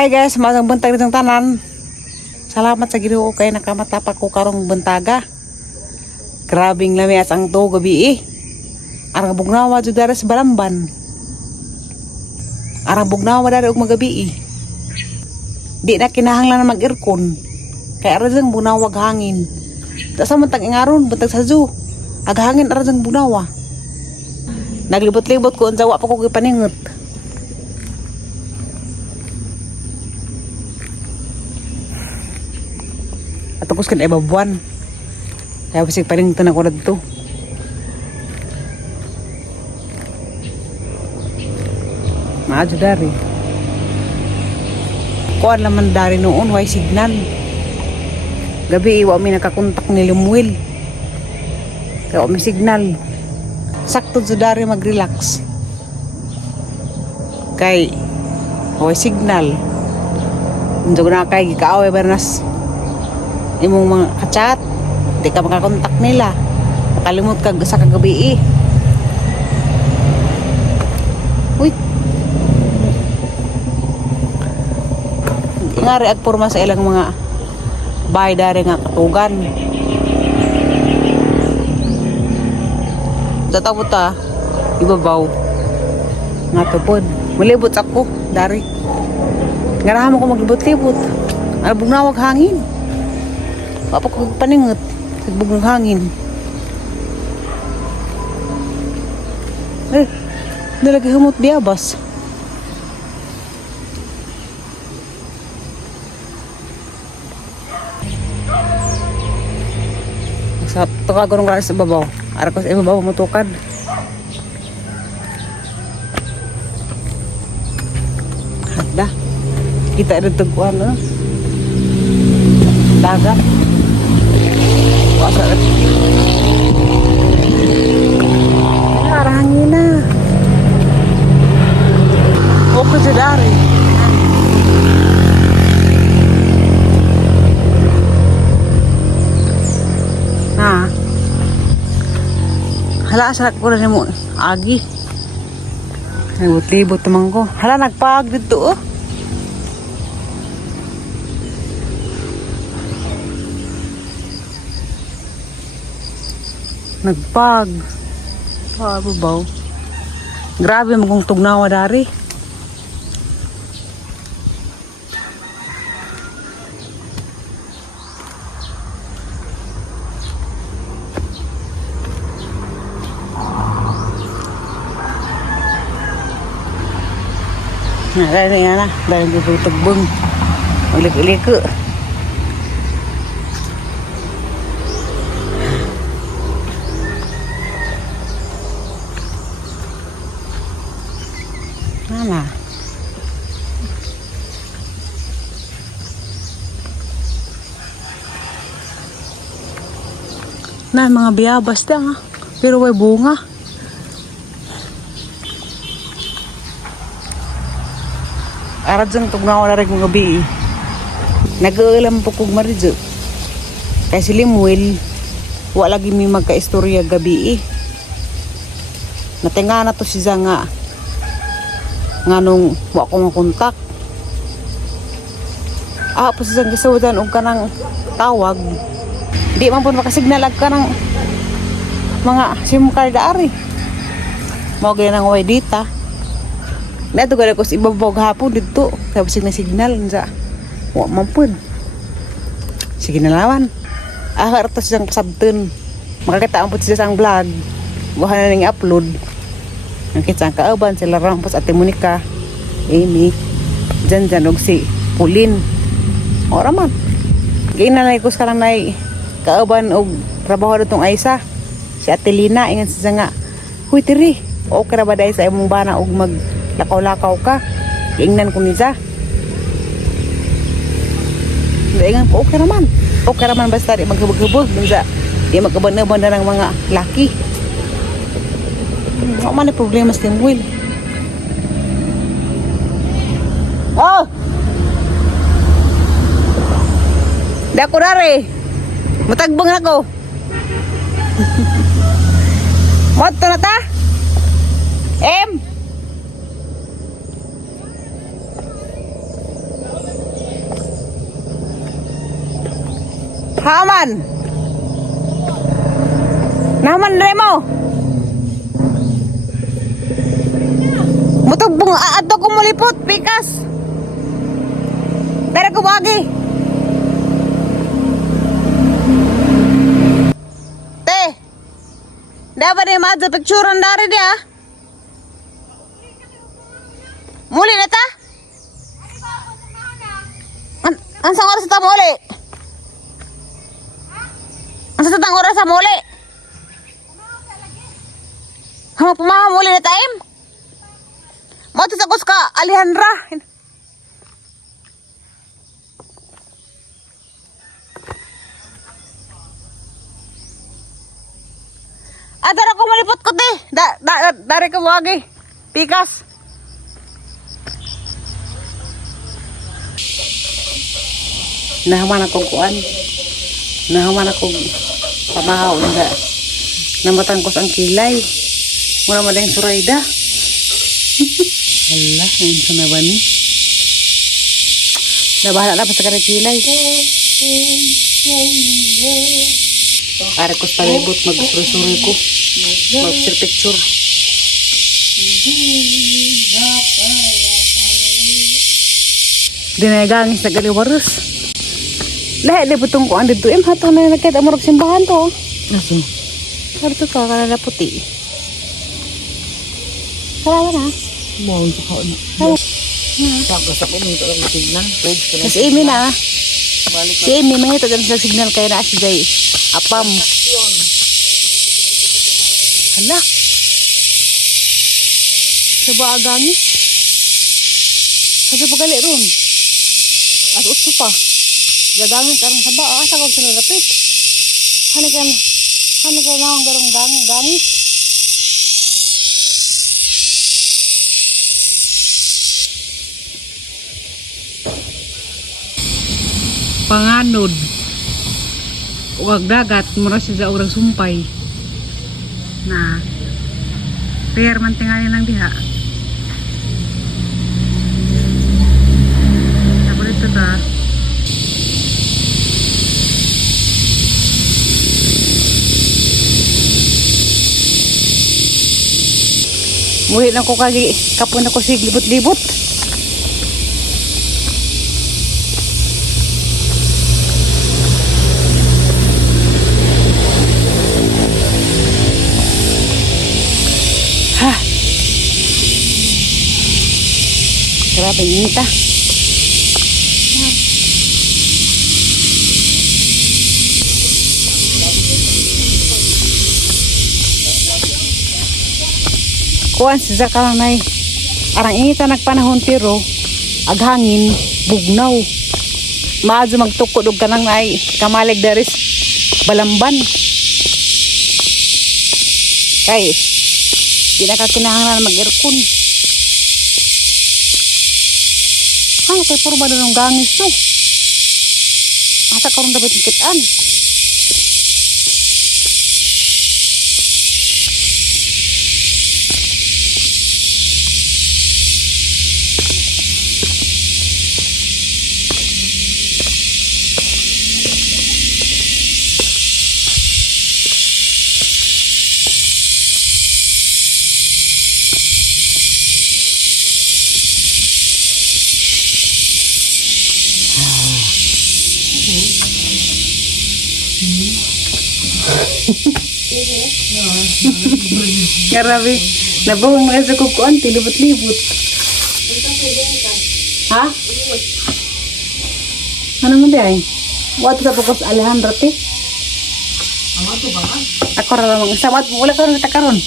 Hi guys, magandang buntag ditong tanan. Salamat sa Ginoo kay nakamatapak ko karong buntaga. Grabing lamias ang to gabi. Arang bugnawa jud dari sa Balamban. Arang bugnawa dari og magabi. Di na kinahanglan na mag-aircon. Kay ara jang bunawag hangin. Ta sa man tag ingaron buntag sa zoo. Aghangin ara jang bunawa. Naglibot-libot ko unsa wa pa ko gipaningot. Tapos kan ibabuan. Kaya bisig pa rin ito na ko na dito. Maadyo dari. Kuan naman dari noon, way signal. Gabi iwa may nakakontak ni Limuel. Kaya may signal. Sakto sa dari mag-relax. Kay way signal. Hindi ko na kay gikaaway bernas. Imong mga kachat, di ka makakontak nila. Makalimot ka sa kagabi. Uy. Ingari ag porma sa ilang mga bahay dari nga katugan. Tatapo ta, ibabaw. Nga tupod. Malibot ako, dari. Ngarahan mo ko maglibot-libot. Albog na wag hangin. Papa ko paningot sa bugong hangin. Nalagi humot biyabas. Sa tukagon ng sa babaw. Ara ko sa ibabaw mutukad. Hada. Kita ada teguan dagat. Arangin na. Okay sa dari. Nah. Hala sa ko rin mo agi. Libot-libot naman ko. Hala nagpag dito oh. Nagpag. Babaw. Grabe magong tugnawa dari. Dahil na dahil tutugbong. Ulik-ulik. Mana? Nah, mga biyabas lang pero may bunga. Arad dyan tugnaw na rin mga gabi. Nag-aalam po kong maridyo. Kaya si Limuel, wala lagi may magka-istorya gabi. Natinga na to siya nga nung wa ko makontak. Po sa gisawadan og kanang tawag. Di man pud makasignal ag kanang mga SIM card ari. Mao gyud nang way data. Nato gala ko sa ibabaw gahapon didto. Kaya bisig na signal unsa. Wa man pud. Sige na lawan. Harta siyang sabten. Makakita ang pud siya sang vlog. Buhan na ning upload. Nakita ang kauban sila Rampos at Monica, Amy, dyan og si Pauline. Ora man. Ginalay ko sa lang na kauban og trabaho datong Aisa. Si Atelina, ingan siya nga, huy tiri, okay ra ba dahil sa imong bana og maglakaw-lakaw ka? Ingnan ko niya. Ingan ko, okay raman. Okay raman basta di maghubog-hubog. Di magkabanda-banda ng mga laki. Wala man problema sa Limuel. Oh! Dako dari. Matagbang na ko. Moto na ta? Haman. Naman Remo. Mutugbong ato ko mulipot, pikas. Pero ko bagi. Te. Dapat ni madza picturean dari dia. Muli na ta? Ansang oras ta muli? Ansang tatang oras sa muli? Hama pumaha muli na taim? Mati sa kus ka, Alejandra. Adara ko malipot ko te. Dari ko wagi. Pikas. Nahaman akong kuan. Nahaman akong pamahaw nga. Namatan ko sa ang kilay. Mura mo dahil surayda. Allah, ngayon sa naban ni. Nabahala na pa sa kanang kilay. Pare ko sa palibot, mag-suri-suri ko. Mag-picture. Dinagangis na galiwaros. Lahat na butong ko ang dito. Hatong na nakita mo simbahan to. Aso? Harto ka, kalala puti. Kalawa na. Wow, ito ka na. Tapos ako nito ang signal. Mas Amy na. Si Amy, may ito dyan sa signal kaya na si Jay. Apam. Hala. Sa ba agangis? Sa pa gali ron. At usto pa. Gagangin karang sa ba. Asa ko sa nalapit. Hani ka na akong garong gangis. Panganod. Uwag dagat. Mura siya sa urang sumpay. Na. Prayer man tingali lang diha. Tapos ito ta. Muhi lang ko kagi kapon ako sig libot-libot. Ha. Grabe inita. Kuan sa kalanay. Arang ingita nagpanahon pero aghangin bugnaw. Maadyo magtukod og kanang ay kamalig daris balamban. Kay di na ka kinahanglan mag-aircon. Ano kay puro ba ng gangis no? Asa karon dapat hikitan. Grabe, nabawang mga sa kukuan, tilibot-libot. Ha? Ano mo di? Wato sa pagkos Alejandra te? Ako rin lang. Sawat mo, wala ka rin natakaroon.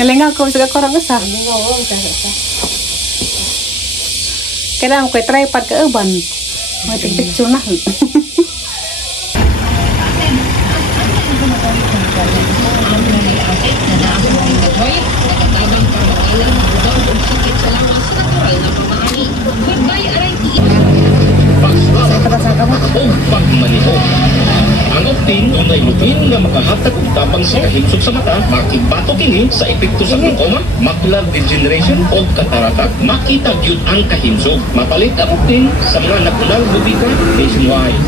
Nalingaw ko, sige ako rin usa. Kailangan ko tripod ka uban. May picture na. Ang pagmaniho. Ang optin o na ilutin na makahatag og tapang sa kahimsog sa mata, makibato kini sa epekto sa glaucoma, macular degeneration o katarata. Makita gyud ang kahimsog. Mapalit ang optin sa mga nakunaw bubika nationwide.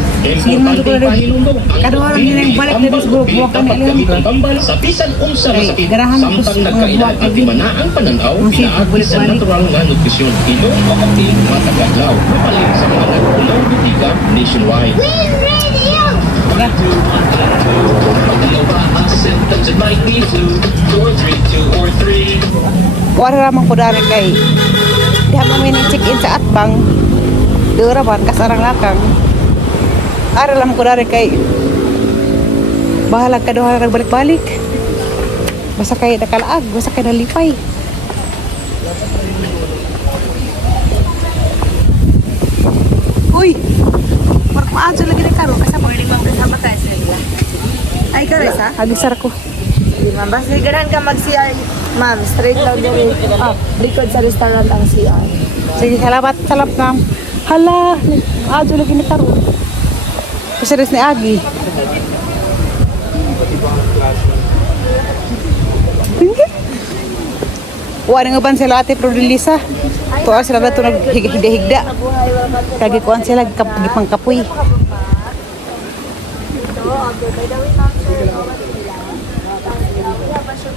Importante pahinumdom ang Kaduha rin yung balik na sa grupo dapat gamit ang tambal sa bisan unsa masakit. Samtang nagkaila at imana ang pananaw, pinaagi sa natural nga nutrisyon. Inom o optin matagalaw. Mapalit sa mga nakunaw bubika nationwide. Wala ramang ko dari kay di mo check-in sa atbang dura ban kasarang lakang ara lamang ko dari kay bahalag ka doha nagbalik-balik basta kay nakalaag basta kay nalipay. Uy mark maadso lagi na karo kasi Morning, ma'am. Kasama tayo sa nila. Ay, ka rin, ha? agisar ko. Hindi, ma'am. Basta ganahan ka mag-CR, ma'am. Straight lang din. Likod sa restaurant ang CR. Sige, salamat ma'am. Hala, adso lagi na karo. Kasi res ni Agi. Wala nga ban sila ate Prodilisa. Tuwa sila na ito naghigda-higda. Kagikuan sila gipang kapoy. Ito, okay. By the way, ma'am, sir, bawat nila. Wala pa siya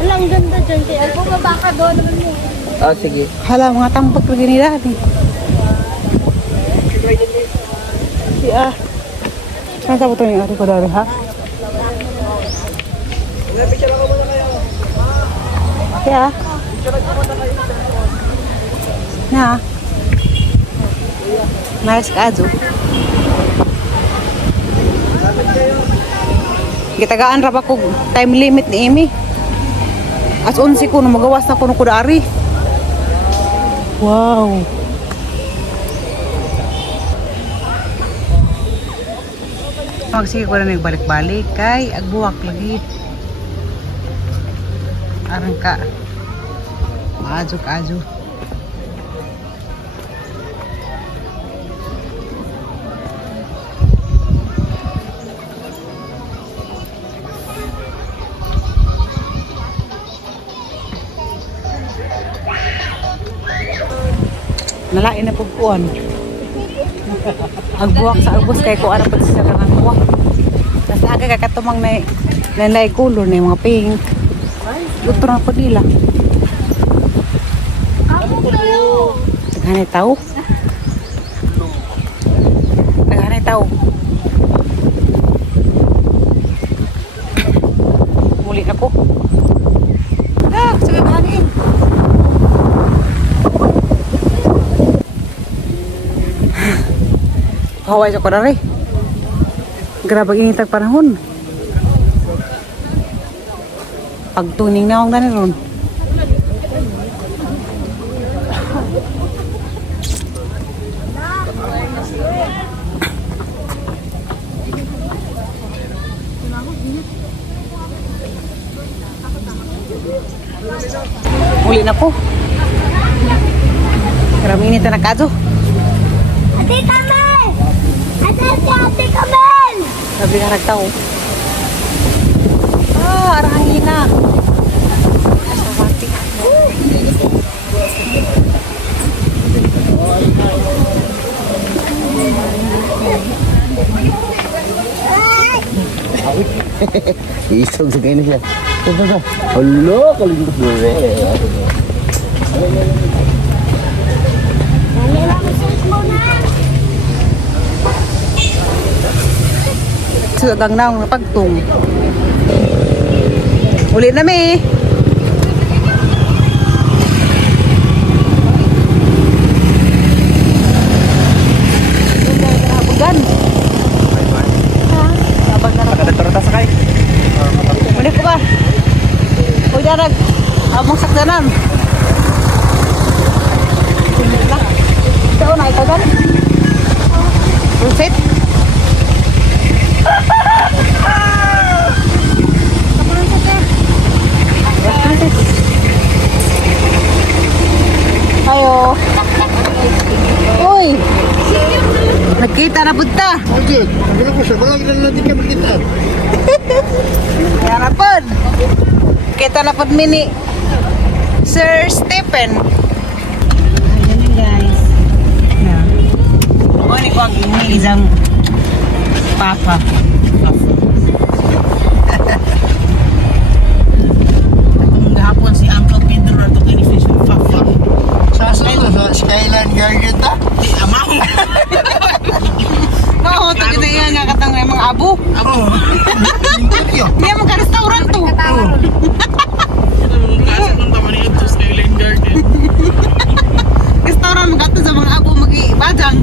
Wala, ang ganda dyan. Kaya bumaba ka doon naman mo. Sige. Hala, mga tambak lagi nila ate. Saan sa ito yung ate ko daro ha? Kaya? Na? Nice ka, Azu. Gitagaan ra ba ko time limit ni Amy. As 11 ko, magawas na ko ng kudari. Wow. Magsige ko na nagbalik-balik kay agbuwak lagi. Arang ka. Maadyo-adyo. Nalain na pagkuhan. Agbuwak sa agbos kay ko ara pa sa kanang kuha. Tas aga kakatumang na lay color na mga pink. Luto na ko nila. Naghanay tao. Naghanay tao. Muli na ko. Sige mahangin. Haway sa kunari. Grabe initag panahon. Pagtuning na akong gani ron. Uli na po. Grabe init na nakazo. Ate Kamel! Ate Kamel! Sabi ka nagtao. Arahangin na. Asawati. Isog sa kayo na siya. Hello, kalingkot mo rin. Sugang na ang pagtung. Uli na mi. Bugan. Sabag na ra. Torta sakay. Muli po ka. Uy darag. Among sakdanan. Ito na ito gan. Rusit. Ayo. Uy. Sabi ko siya, wala na natin kami kita. Kaya na pod. Kita na pod mini Sir Stephen. Ganun guys. O ni ko ang isang papa. Atong gahapon si Uncle Pedro na ito kinifish ng papa. Sa Skyline Garden ta? Amaw! Oo, ito kita yan nga katang mga abo. Interview. Hindi mo ka restaurant to. Restaurant mo ka to sa mga abo mag-ibadang.